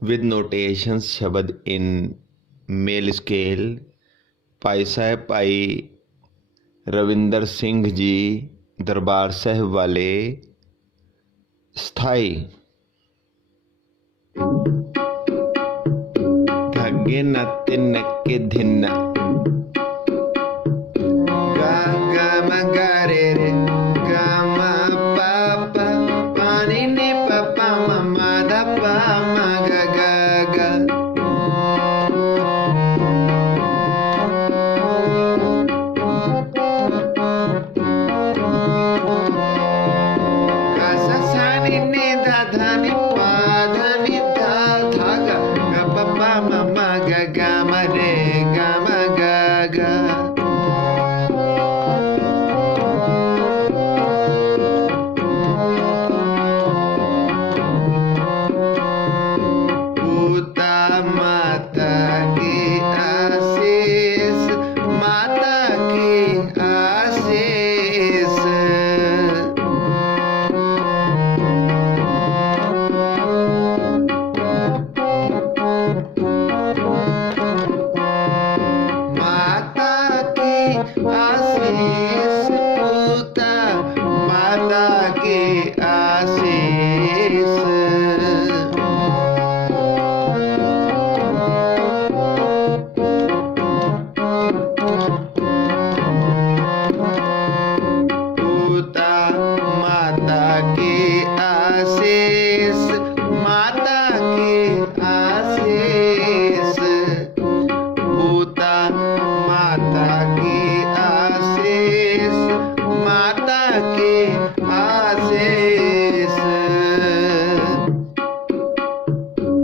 with notations शब्द in mail scale. भाई साहब भाई रविंदर सिंह जी दरबार साहिब वाले स्थाई धागे न तिन के धिन गा गा म गा रे रे गा म पा पा पानी नि पा पा म मा धा पा म गा गा गा